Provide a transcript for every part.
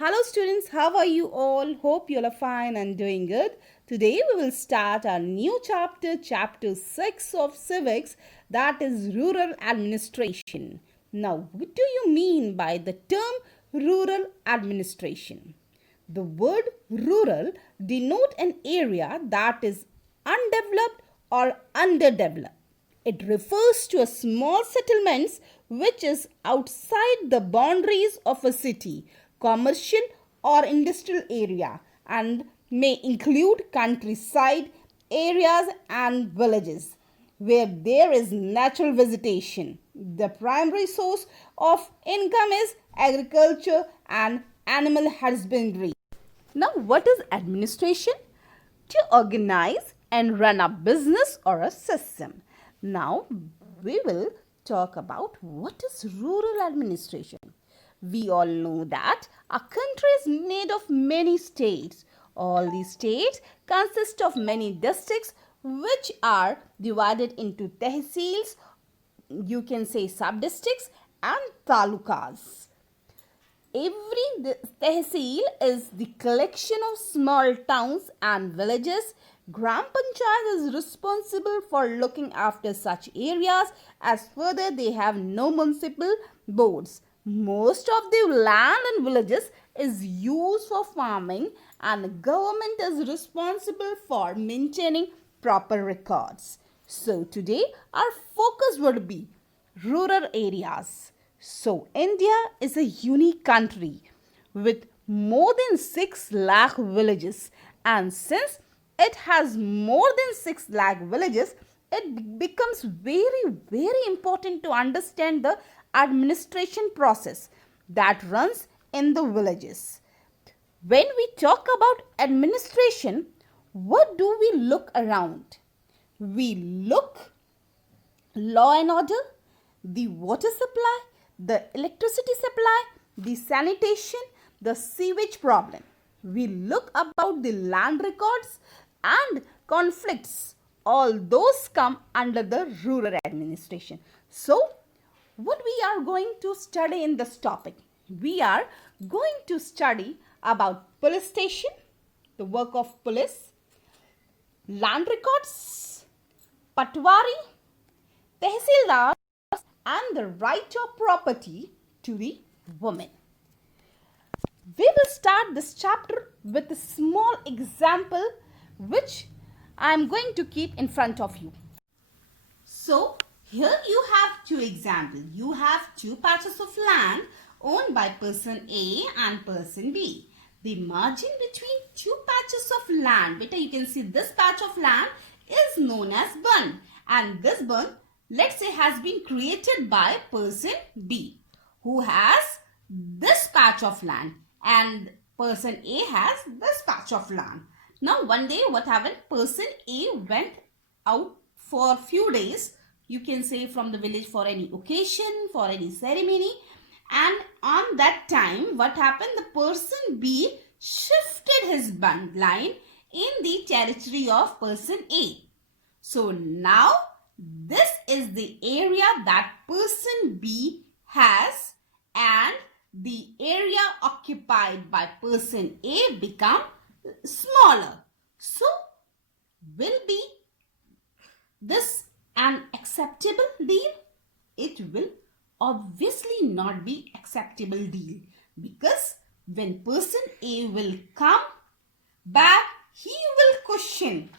Hello students, how are you all? Hope you all are fine and doing good. Today we will start our new chapter, chapter 6 of civics, that is rural administration. Now, what do you mean by the term rural administration? The word rural denote an area that is undeveloped or underdeveloped. It refers to a small settlements which is outside the boundaries of a city, commercial or industrial area, and may include countryside areas and villages where there is natural vegetation. The primary source of income is agriculture and animal husbandry. Now, what is administration? To organize and run a business or a system. Now, we will talk about what is rural administration. We all know that our country is made of many states. All these states consist of many districts which are divided into tehsils, you can say sub-districts and talukas. Every tehsil is the collection of small towns and villages. Gram Panchayat is responsible for looking after such areas as further they have no municipal boards. Most of the land and villages is used for farming and the government is responsible for maintaining proper records. So today our focus would be rural areas. So India is a unique country with more than 6 lakh villages, and since it has more than 6 lakh villages, it becomes very important to understand the administration process that runs in the villages. When we talk about administration, what do we look around? We look law and order, the water supply, the electricity supply, the sanitation, the sewage problem. We look about the land records and conflicts. All those come under the rural administration. So, what we are going to study in this topic? We are going to study about police station, the work of police, land records, patwari, tehsildar, and the right of property to the woman. We will start this chapter with a small example which I am going to keep in front of you. So, here you have two examples. You have two patches of land owned by person A and person B. The margin between two patches of land, beta, you can see this patch of land is known as bun, and this bun, let's say, has been created by person B who has this patch of land and person A has this patch of land. Now one day what happened, person A went out for a few days, you can say from the village for any occasion, for any ceremony, and on that time what happened, the person B shifted his bund line in the territory of person A. So now this is the area that person B has and the area occupied by person A become smaller. So will be this an acceptable deal? It will obviously not be acceptable deal, because when person A will come back, he will question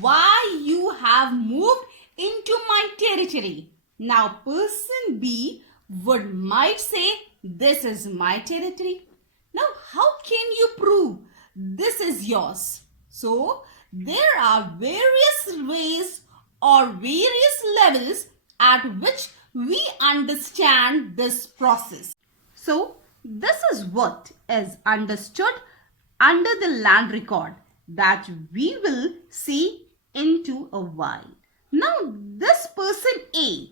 why you have moved into my territory. Now person B might say this is my territory. Now how can you prove this is yours? So there are various ways or various levels at which we understand this process. So this is what is understood under the land record that we will see into a while. Now this person A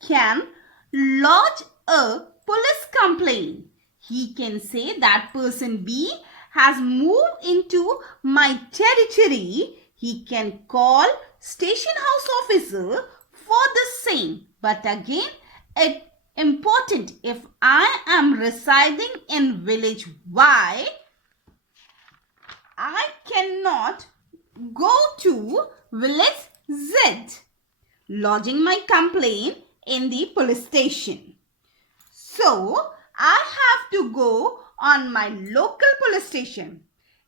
can lodge a police complaint. He can say that person B has moved into my territory. He can call station house officer for the same. But again, it important. If I am residing in village Y, I cannot go to village Z, lodging my complaint in the police station. So, I have to go on my local police station.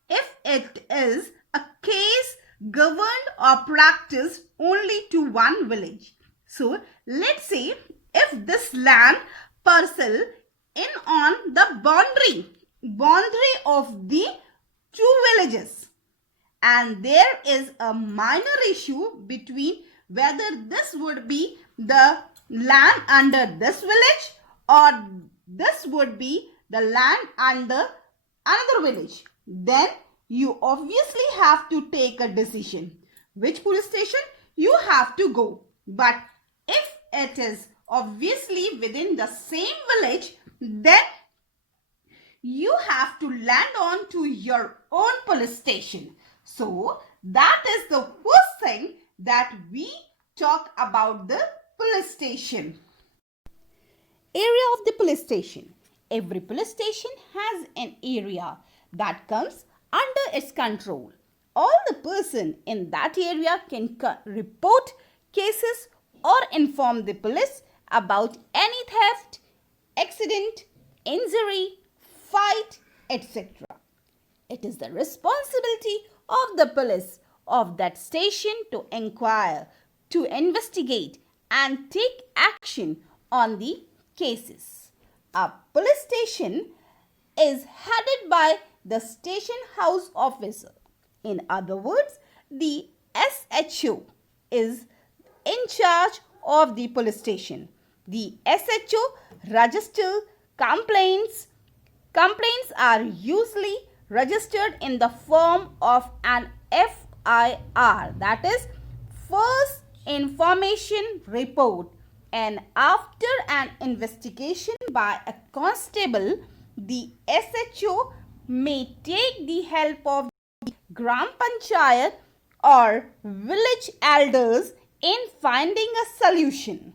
If it is a case governed or practiced only to one village. So, let's say if this land parcel in on the boundary of the two villages, and there is a minor issue between whether this would be the land under this village or this would be the land under another village, then you obviously have to take a decision which police station you have to go. But if it is obviously within the same village, then you have to land on to your own police station. So that is the first thing that we talk about the police station. Area of the police station. Every police station has an area that comes under its control. All the person in that area can report cases or inform the police about any theft, accident, injury, fight, etc. It is the responsibility of the police of that station to inquire, to investigate and take action on the cases. A police station is headed by the station house officer. In other words, the SHO is in charge of the police station. The SHO registers complaints. Complaints are usually registered in the form of an FIR, that is First Information Report, and after an investigation by a constable, the SHO may take the help of the Gram Panchayat or village elders in finding a solution.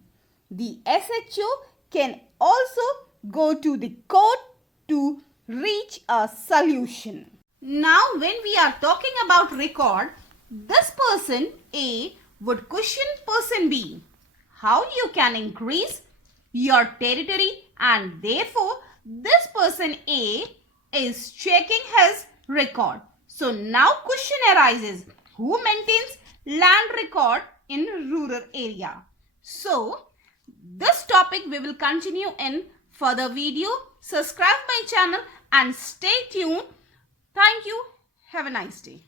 The SHO can also go to the court to reach a solution. Now, when we are talking about record, this person A would question person B how you can increase your territory, and therefore this person A is checking his record. So now question arises, who maintains land record in rural area? So this topic we will continue in further video. Subscribe my channel and stay tuned. Thank you. Have a nice day.